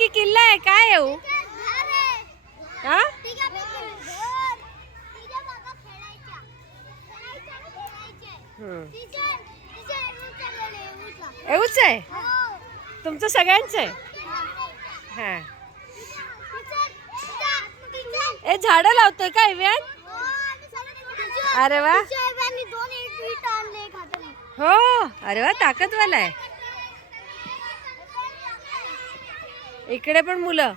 की किल्ला आहे? काय येऊ हा? हम्म. येऊच आहे? तुमचं सगळ्यांचं आहे? हा. ए झाडं लावतोय का इव्यान अरे वा. हो. अरे वा ताकदवाला आहे. इकडे पण मुलं.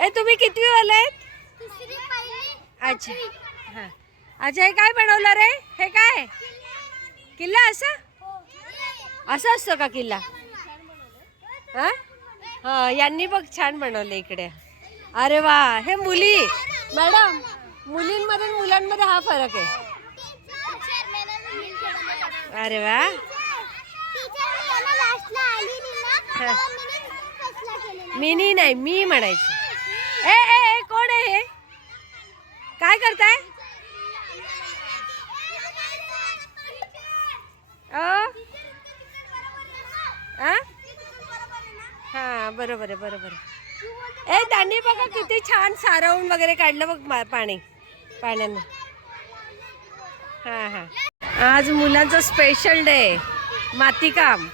ए तुम्ही कितवी वाले आहेत? अच्छा. हा. अच्छा हे काय बनवलं रे? हे काय? किल्ला असा? असा असतो का किल्ला? हा? हा यांनी बघ छान बनवलं इकडे. अरे वा हे मुली. मॅडम मुलींमध्ये मुलांमध्ये हा फरक आहे. अरे वा. हा. मिनी नाही मी म्हणायची. ए ए ए, कोण आहे हे? काय करताय? हा बरोबर आहे बरोबर आहे. ए त्यांनी बघा किती छान सारवून वगैरे काढलं बघ मा- पाणी. पाण्यानं. हा हा. आज मुलांचा स्पेशल डे मातीकाम.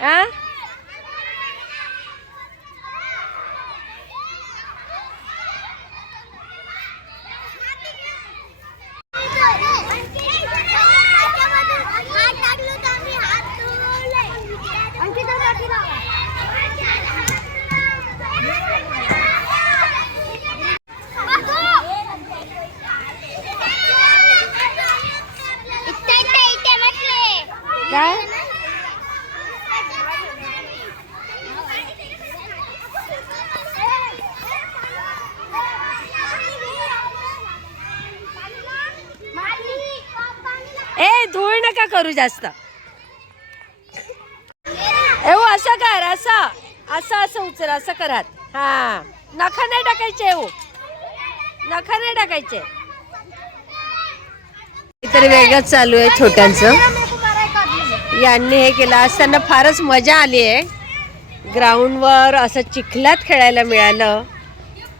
आ काय करू जास्त. एव असं कर असं. असं असं उचल असं करात हा. नखा नाही टाकायचे एव नखा नाही टाकायचे. तरी वेगळंच चालू आहे छोट्यांचं. यांनी हे केलं. आज त्यांना फारच मजा आली आहे. ग्राउंडवर असं चिखलात खेळायला मिळालं.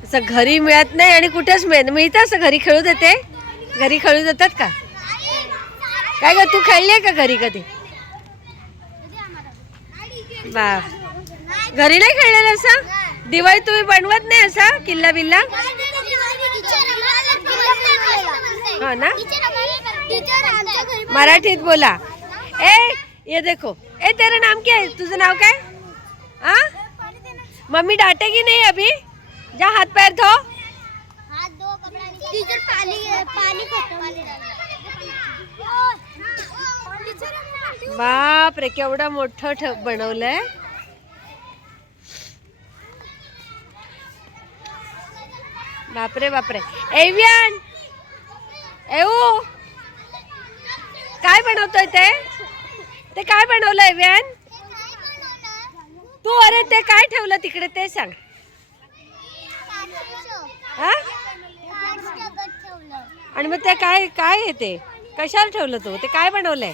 असं घरी मिळत नाही आणि कुठेच मिळत मिळतं असं घरी खेळू देते. घरी खेळू देतात का? काय ग तू खेळली आहे का घरी कधी? बा घरी नाही खेळलेलं असं? दिवाळी तुम्ही बनवत नाही असा किल्ला बिल्ला? हा ना? मराठीत बोला. ए ये देखो. ए तेरा नाम क्या है? तुझं नाव काय? हा मम्मी डाँटे की नाही अभी? जा हात पैर धो. टीचर पाणी पाणी बाप रे केवढं मोठं ठ बनवलंय. बापरे बापरे. एव्हियन! एऊ काय बनवतोय ते? ते काय बनवलं एव्हियन? तू अरे ते काय ठेवलं तिकडे ते सांग. आणि मग ते काय काय आहे ते? कशाला ठेवलं तू? ते काय बनवलंय?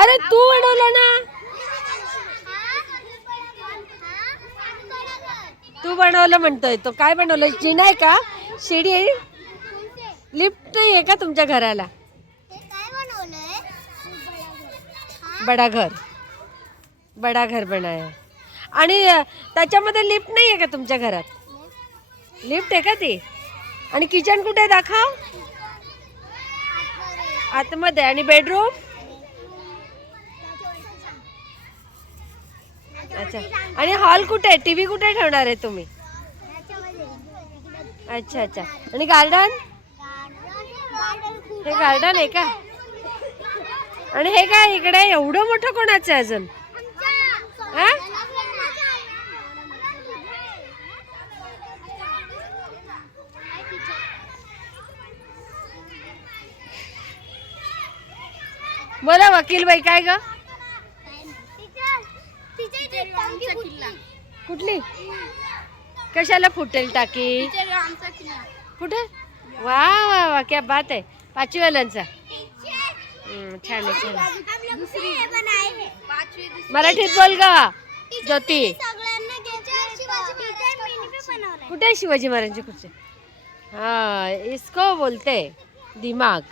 अरे तू बनवलं ना. तू बनवलं म्हणतोय. तो काय बनवलं? जिन आहे का? शिडी आहे? लिफ्ट नाही आहे का तुमच्या घराला? बडा घर बडा घर बनाय. आणि त्याच्यामध्ये लिफ्ट नाही आहे का तुमच्या घरात? लिफ्ट आहे का ती? आणि किचन कुठे आहे? दाखव. आतमध्ये. आणि बेडरूम? अच्छा. आणि हॉल कुठे आहे? टीव्ही कुठे ठेवणार आहे तुम्ही? अच्छा अच्छा. आणि गार्डन हे गार्डन आहे का? आणि हे काय इकडे एवढं मोठं कोणाचं आहे अजून? बोला वकील बाई काय ग? कुठली? कशाला फुटेल टाकी? कुठे? वा वा वा क्या बात आहे. पाचवीवाल्यांचा. छान आहे छान आहे. हैं मराठीत बोल गा ज्योती. सगळ्यांना घ्यायचं शिवाजी महाराज पे बनवलंय. कुठे आहे शिवाजी महाराजांची खुर्ची हा इसको बोलते दिमाग.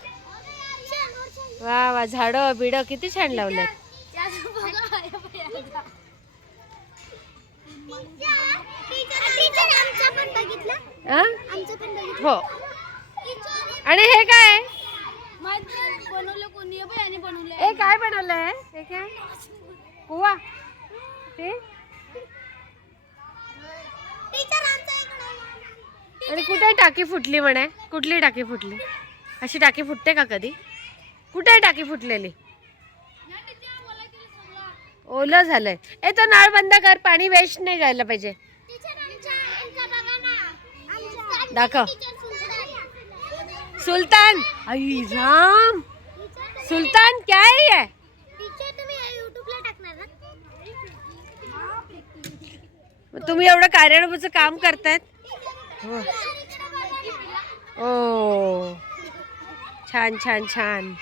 वा वा झाडं बिडं किती छान लावलेत. हा. हो आणि हे काय? ए काय बनवलंय? हे काय? कुवा ते? आणि कुठे टाकी फुटली म्हणे? कुठली टाकी फुटली? अशी टाकी फुटते का कधी? कुठे टाकी फुटलेली? ओलं झालंय. ए तो नळ बंद कर. पाणी वेस्ट नाही जायला पाहिजे. दाखव. सुलतान. आई राम. सुलतान क्या है ये? तुम्ही एवढं कार्यानुभूचं काम करतायत? हो. ओ. छान छान छान.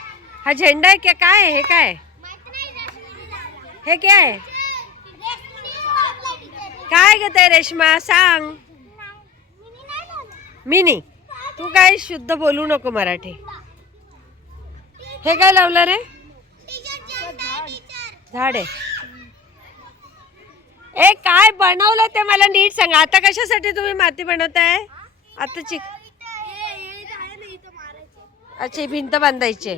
हा झेंडा आहे क्या? काय आहे? हे काय हे काय काय ग ते रेश्मा? सांग. मिनी तू काय शुद्ध बोलू नको मराठी. हे काय लावलं रे? झाड. आहे ए काय बनवलं ते मला नीट सांगा. आता कशासाठी तुम्ही माती बनवताय? आता चिक अच्छा भिंत बांधायची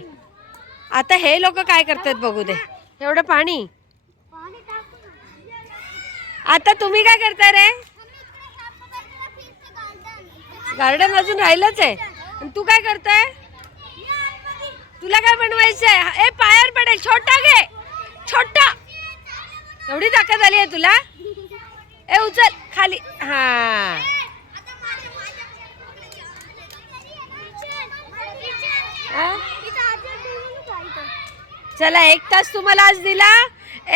आता हे लोक काय करतात बघू दे. एवढं पाणी. आता तुम्ही काय करता रे? गार्डन अजून राहिलंच आहे. आणि तू काय करताय? तुला काय बनवायचंय ए पायावर पडेल. छोटा घे. छोटा. एवढी ताकद आली आहे तुला? ए उचल. खाली. हा? चला एक तास तुम्हाला आज दिला.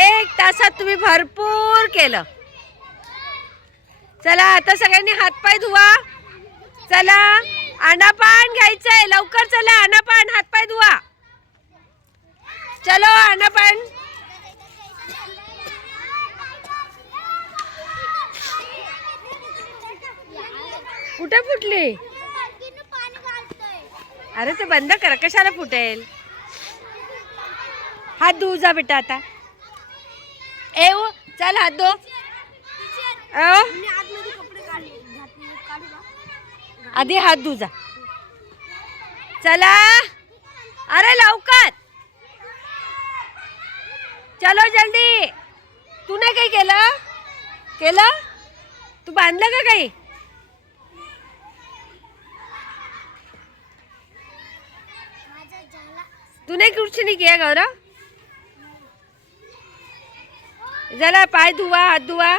एक तासात तुम्ही भरपूर केलं. चला आता सगळ्यांनी हातपाय धुवा. चला आनापान घ्यायचंय. लवकर चला आनापान हातपाय धुवा. चलो आनापान कुठे फुटली? अरे ते बंद करा कशाला फुटेल? हात धुऊ जा बेटा आता. ए ओ, चल हात धो. आधी हात धुजा. चला. अरे लवकर. चलो जल्दी. तू नाही काही केलं? केलं? तू बांधलं का काही? तूने कुछ नाही किया गौरव? जरा पाय धुवा हात धुवा.